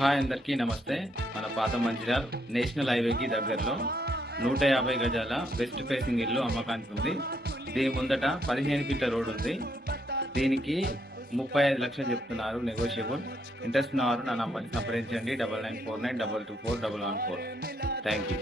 Hi అందరికీ నమస్తే. మన పాత మంచిర్యాల్ నేషనల్ హైవేకి దగ్గరలో 150 గజాల వెస్ట్ ఫేసింగ్ ఇల్లు అమ్మకానికి ఉంది. దీని ముందట 15 ఫీట్ల రోడ్ ఉంది. దీనికి 35 లక్షలు చెప్తున్నారు, నెగోషియబుల్. ఇంట్రెస్ట్ ఉన్నవారు నా నంబర్ని సంప్రదించండి. 9949224114. Thank you.